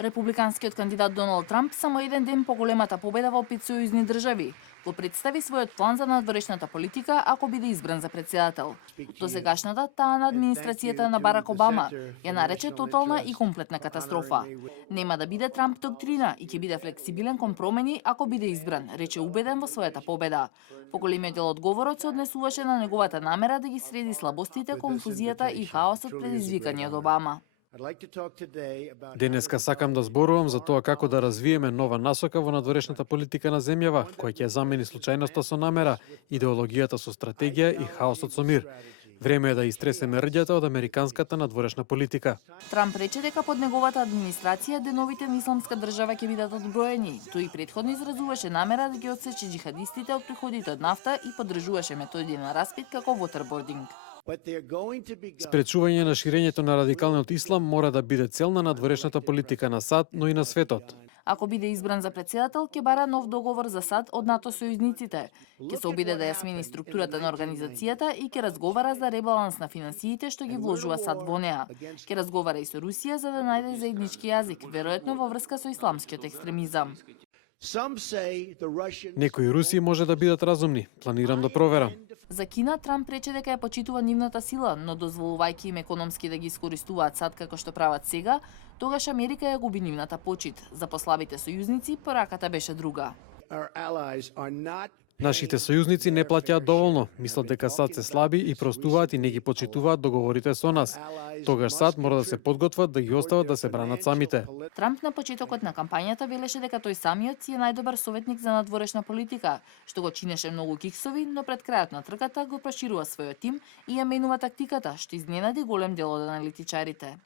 Републиканскиот кандидат Доналд Трамп само еден ден по големата победа во 5 сојузни држави го представи својот план за надворешната политика ако биде избран за претседател. Досегашната таа на администрацијата на Барак Обама ја нарече тотална и комплетна катастрофа. Нема да биде Трамп доктрина и ќе биде флексибилен кон промени ако биде избран, рече убеден во својата победа. Поголемиот дел од говорот се однесуваше на неговата намера да ги среди слабостите, конфузијата и хаосот предизвикани од Обама. Денеска сакам да зборувам за тоа како да развиеме нова насока во надворешната политика на земјава, која ќе замени случајноста со намера, идеологијата со стратегија и хаосот со мир. Време е да истресеме рѓата од американската надворешна политика. Трамп рече дека под неговата администрација деновите на исламска држава ќе бидат одброени. Тој претходно изразуваше намера да ги отсече џихадистите од приходите од нафта и поддржуваше методи на распит како вотербординг. Спречување на ширењето на радикалниот ислам мора да биде цел на надворешната политика на САД, но и на светот. Ако биде избран за претседател, ќе бара нов договор за САД од НАТО сојузниците. Ќе се обиде да ја смени структурата на организацијата и ќе разговара за ребаланс на финансиите што ги вложува САД во неа. Ќе разговара и со Русија за да најде заеднички јазик, веројатно во врска со исламскиот екстремизам. Некои Руси може да бидат разумни. Планирам да проверам. За Кина, Трамп рече дека ја почитува нивната сила, но дозволувајќи им економски да ги искористуваат САД како што прават сега, тогаш Америка ја губи нивната почит. За послабите сојузници, пораката беше друга. Нашите сојузници не плаќаат доволно, мислат дека САД се слаби и простуваат и не ги почитуваат договорите со нас. Тогаш САД мора да се подготват да ги остават да се бранат самите. Трамп на почетокот на кампањата велеше дека тој самиот си е најдобар советник за надворешна политика, што го чинеше многу киксови, но пред крајот на трката го проширува својот тим и ја менува тактиката, што изненади голем дел од аналитичарите.